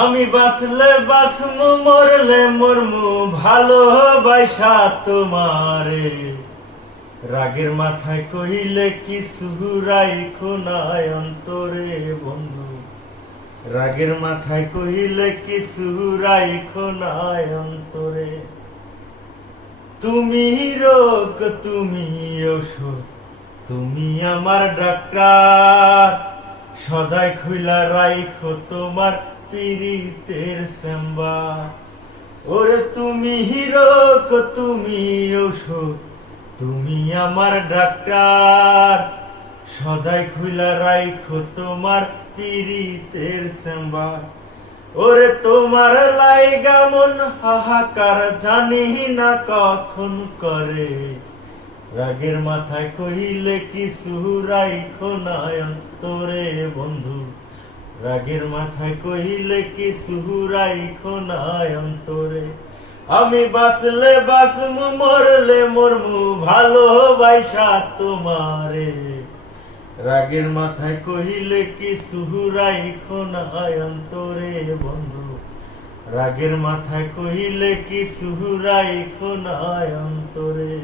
আমি বাঁচলে বাঁচমু মরলে মরমু ভালোবাসা তোমারে। রাগের মাথায় কহিলে কিছু রাইখো নাই অন্তরে বন্ধু। রাগের মাথায় কহিলে কিছু রাইখো নাই অন্তরে। তুমি রোগ তুমি ঔষধ তুমি আমার ডাক্তার। সদাই খুইলা রাইখো তোমার পীড়িতের চেম্বার। ওরে তুমি রোগ তুমি ঔষধ তুমি আমার ডাক্তার। সদাই খুইলা রাইখো তোমার পীড়িতের চেম্বার। ওরে তোমার লাইগা মন হাহাকার জানি না কখন করে। রাগের মাথায় কহিলে কিছু রাইখো নাই অন্তরে বন্ধু। রাগের মাথায় কহিলে কিছু রাইখো নাই অন্তরে। আমি বাঁচলে বাঁচমু মরলে মরমু ভালোবাসা তোমারে। রাগের মাথায় কহিলে কিছু রাইখো নাই অন্তরে বন্ধু। রাগের মাথায় কহিলে কিছু রাইখো নাই অন্তরে।